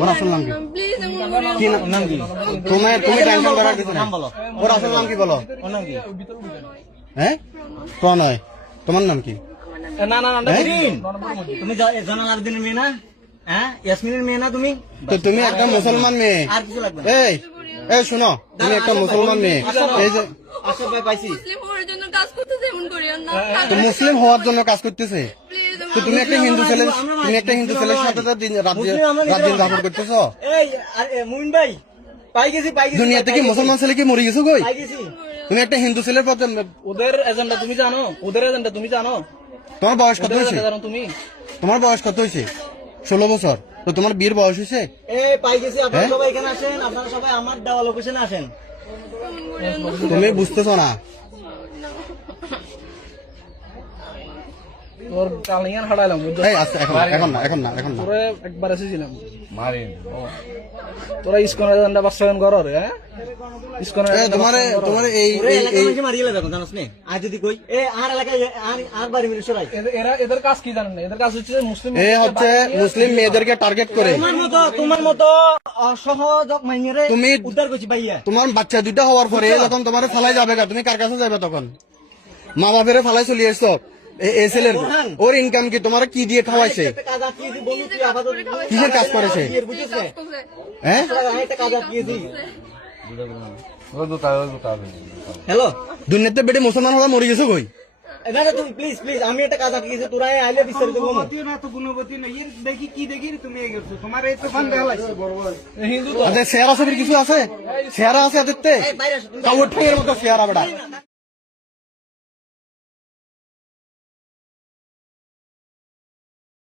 ওর আসল নাম কি? প্লিজ কি নাম কি? তুমি টেনশন করার কিছু নাই। ওর আসল নাম কি বলো? হ্যাঁ, প্রণয়। তোমার নাম কি? তুমি জানালার দিনের মেয়ে না? হ্যাঁ, ইয়াসমিনের মেয়ে না তুমি? তো তুমি একটা মুসলমান মেয়ে। আর কিছু লাগবে না। এই শোনো, তুমি একটা মুসলমান মেয়ে। এই যে আশরাফ ভাই পাইছি। মুসলিম হওয়ার জন্য কাজ করতে যেমন করি আর না তো মুসলিম হওয়ার জন্য কাজ করতেছে, প্লিজ তো তুমি একটা হিন্দু ছেলের সাথে তো রাত দিন যাপন করতেছো। এই মুমিন ভাই পাই গেছি দুনিয়া থেকে মুসলমান ছেলে কি মরে গেছো কই? পাই গেছি। তুমি একটা হিন্দু ছেলের পথে। ওদের এজেন্ডা তুমি জানো? ওদের এজেন্ডা তুমি জানো? তোমার বয়স কত হয়েছে? জানো তুমি? তোমার বয়স কত হয়েছে? 16 বছর। তো তোমার বিয়ের বয়স হয়েছে? এই পাই গেছি। আপনারা সবাই এখানে আসেন, আপনারা সবাই আমার দেওয়া লোকেশনে আসেন। তুমি বুঝতেছো না। তোর কালিয়ান হারাইলাম বুঝছো? এই আচ্ছা, এখন না। তোরে একবার এসেছিলাম তোরা ইসকনের এজেন্ডা বাস্তবায়ন করো রে। হ্যাঁ, ইসকনের তোমার এই এলাকার মানুষ মারিয়ে লাগবে এখন, জানোস নে? আজ যদি কই আর এলাকায় আর বাড়ি মিলে সরাই। এদের কাজ কি জানেন না? এদের কাজ হচ্ছে মুসলিম মুসলিম মেয়েদেরকে টার্গেট করে। তোমার মতো অসহজ মাইনেরে তুমি উদ্ধার করছি ভাইয়া। তোমার বাচ্চা দুইটা হওয়ার পরে যখন তোমার ফালাই যাবে, তুমি কার কাছে যাবে তখন? মা বাপের ফালাই চলে এসছো। এই ছেলের ওর ইনকাম কি? তোমার কি দিয়ে খাওয়াইছে? কিসের কাজ করেছে? হ্যাঁ, হ্যালো, দুনিয়াতে বেটে মুসলমান হওয়া মরে গেছো কই? না তুমি প্লিজ আমি একটা কাজ আটকে গেছি, তোরা আইলে বিস্তারিত বলবো। আচ্ছা, শেয়ারা ছবির কিছু আছে? শেয়ারা আছে এদের? কাউর ঠেঙের মতো শেয়ারা বেটা।